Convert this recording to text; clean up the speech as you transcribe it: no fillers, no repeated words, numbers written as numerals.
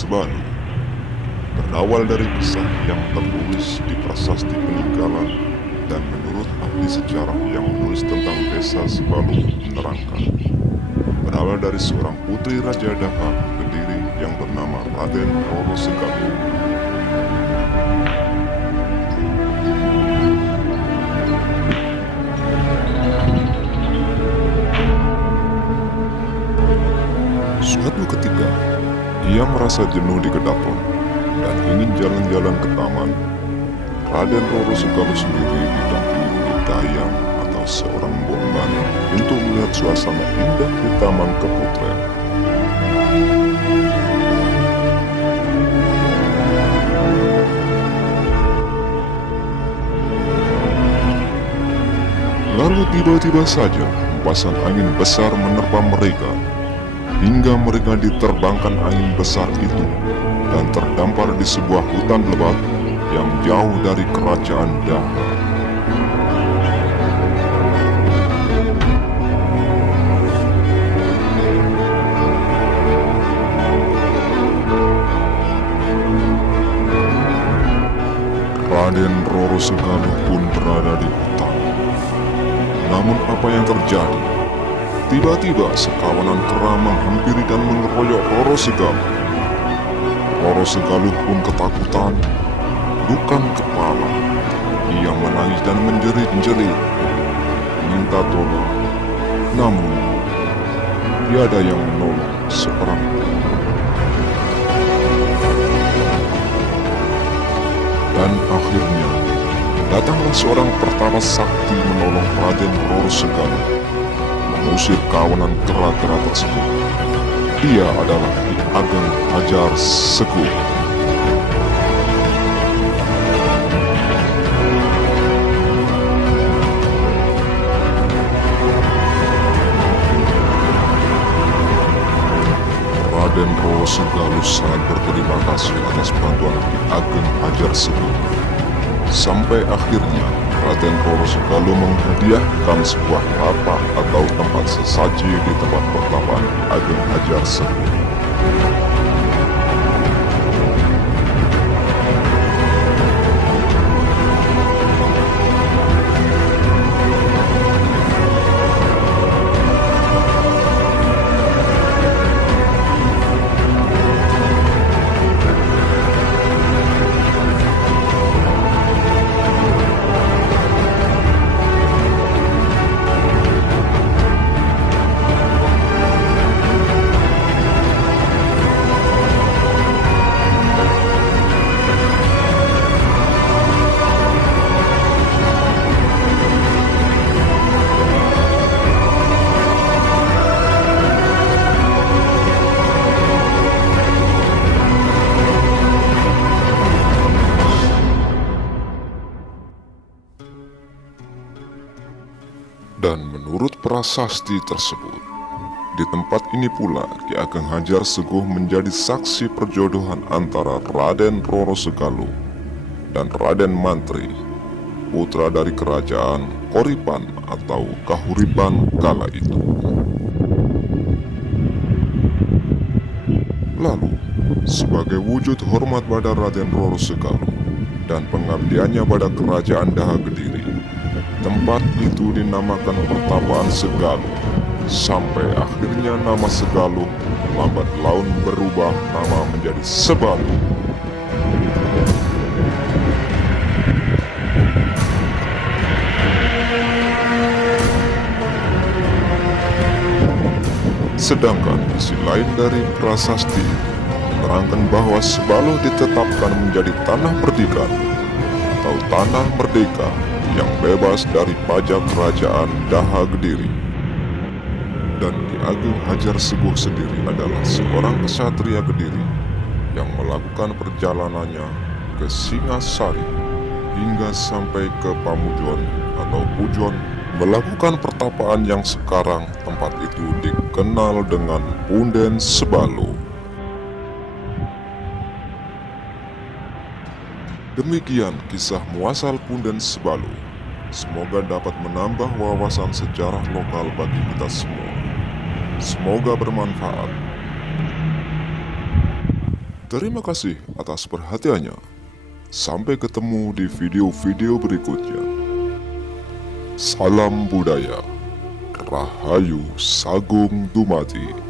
Sebalu berawal dari kisah yang tertulis di prasasti peninggalan dan menurut ahli sejarah yang menulis tentang desa Sebalu menerangkan berawal dari seorang putri Raja Daha Kediri yang bernama Raden Roro Segalu. Suatu ketika, ia merasa jenuh di Kedaton dan ingin jalan-jalan ke taman. Raden Roro Segalu sendiri didampingi oleh Dayang atau seorang bombana untuk melihat suasana indah di Taman Keputren. Lalu tiba-tiba saja hempasan angin besar menerpa mereka, hingga mereka diterbangkan angin besar itu dan terdampar di sebuah hutan lebat yang jauh dari kerajaan Daha. Raden Roro Segalu pun berada di hutan. Namun apa yang terjadi? Tiba-tiba sekawanan kera menghampiri dan mengeroyok Roro Segalu. Roro Segalu pun ketakutan, bukan kepala. Ia menangis dan menjerit-jerit, minta tolong. Namun, tiada yang menolong seorang pun. Dan akhirnya, datanglah seorang pertapa sakti menolong Raden Roro Segalu, mengusir kawanan kera-kera tersebut. Dia adalah Ki Ageng Hajar Seguh. Raden Roro Segalu sangat berterima kasih atas bantuan Ki Ageng Hajar Seguh. Sampai akhirnya Raden Roro Segalu menghadiahkan sebuah lapak atau tempat sesaji di tempat pertapaan Ki Ageng Hajar Seguh. Dan menurut prasasti tersebut, di tempat ini pula Ki Ageng Hajar Seguh menjadi saksi perjodohan antara Raden Roro Segalu dan Raden Mantri, putra dari kerajaan Koripan atau Kahuripan kala itu. Lalu, sebagai wujud hormat pada Raden Roro Segalu dan pengabdiannya pada kerajaan Daha Kediri, tempat itu dinamakan Pertapaan Segalu, sampai akhirnya nama Segalu lambat laun berubah nama menjadi Sebalu. Sedangkan isi lain dari prasasti menerangkan bahwa Sebalu ditetapkan menjadi tanah perdikan atau tanah merdeka yang bebas dari pajak kerajaan Daha Kediri. Dan Ki Ageng Hajar Seguh sendiri adalah seorang kesatria Kediri yang melakukan perjalanannya ke Singasari hingga sampai ke Pamujon atau Pujon, melakukan pertapaan yang sekarang tempat itu dikenal dengan Punden Sebalu. Demikian kisah muasal Punden Sebalu. Semoga dapat menambah wawasan sejarah lokal bagi kita semua. Semoga bermanfaat. Terima kasih atas perhatiannya. Sampai ketemu di video-video berikutnya. Salam budaya. Rahayu Sagung Dumadi.